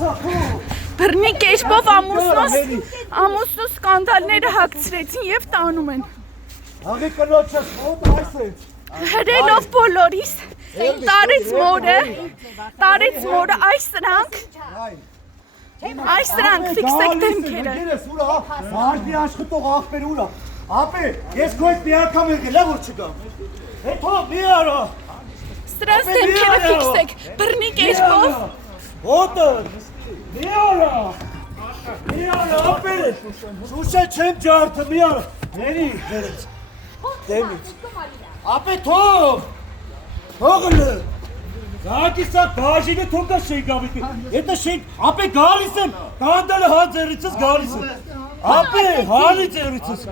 Բռնի կերպով ամուսնու սկանդալները հագցրեցին եւ տանում են։ Աղի կնոջս ո՞տ այս է։ Հրելով բոլորիս տարեց մորը այս սրանք ֆիքսեք դեմքերը։ Մարդի աշխատող աղբեր ուրա։ Ապե, ես քո հետ մի անգամ եկել եմ որ չգամ։ Հետո մի արա։ Սրանց դեմքերը ֆիքսեք բռնի կերպով։ Ոտը։ Մի արա։ Մի արա ապե։ Շուշա չեմ ջարդը մի արա։ Ների դերից։ Դեմից։ Ապե թող։ Թողը։ Գակիսա բաժինը թողա շեյգավի։ Եթե շեյ ապե գալիս եմ, կանդալը հանձերիցս գալիս եմ։ Ապե հանի ձերիցս։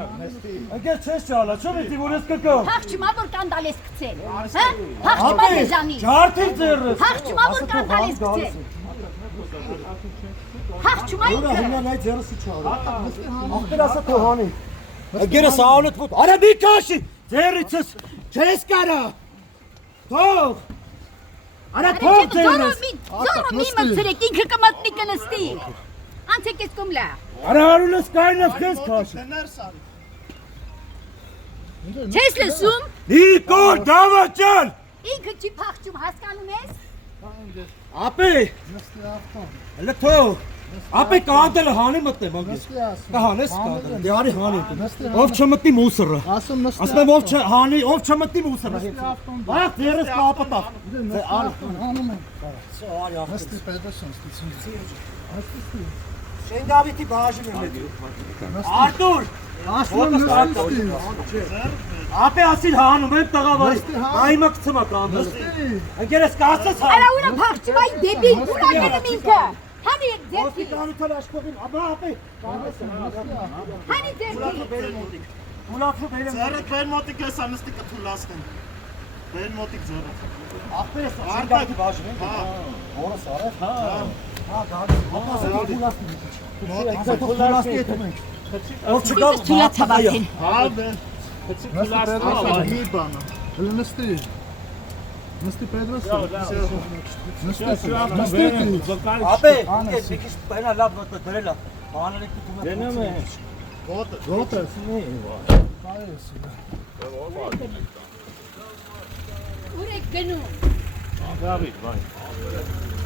Ագեր չես ճալա, չո՞մ էդի որ ես կգամ։ Փախչումա որ կանդալես գցել։ Հա? Փախչումա դեժանի։ Ջարդի ձերս։ Փախչումա որ կանդալես գցել։ Փախչումա ինքը։ Հինան այդ ձերսի չարա։ Ախտեր ասա թող հանի։ Ագերը սաունդ ոտ։ Արա մի քաշի։ Ձերիցս չես կարա։ Թող։ Արա թող ձերս։ Զորո մի մցրեք ինքը կմտնի կնստի։ Անցեք ես կոմլա։ Արա արունս կայնավ քեզ քաշի։ Չես լսում։ Նիկոլ դավաճան։ Ինքը չի փախչում հասկանում ես։ Ապե։ Հələ թող։ Ապե կանդալը հանի մտնեմ անգես։ Կհանես կանդալը։ Դե արի հանի։ Ով չմտնի մուսորը։ Ասում եմ ով չհանի, ով չմտնի մուսորը։ Ահ դերս կապտա։ Արի հանում եմ։ Արի ախստի Պետրոսոն ստիցին։ Շենգավիթի բաժին եմ դի։ Արտուր։ Ասում եմ Ապե ասիլ հանում եմ տղավարի։ Այմա կցմա կանդալը։ Անգերս կասես հա։ Արա ուրա փախչում այ դեպի ուրա գնում ինքը։ Hani Ո՞վ կանութար աշխատում, ապե։ Hani դեպի։ Ուլախու բերեմ։ Ձերը բեր մոտիկ ես անստի կթուլացնեն։ Բեր մոտիկ ձերը։ Ախպերս շենգավիթի բաժին եմ։ Հա։ Որս արև։ Հա։ Հա, գալի։ Ապասը թուլացնի։ Թուլացնի եթում ենք։ Ով չկա թուլացավացին։ Հա, բեր։ Թուլացնի մի բանը։ Նստի Պետրոսը։ Ապե, ես մի քիչ բենա լավ մոտը դրելա։ Բաները դու Դնում է։ Ոտը։ Ուր եք գնում։ Գավիթ, բայ։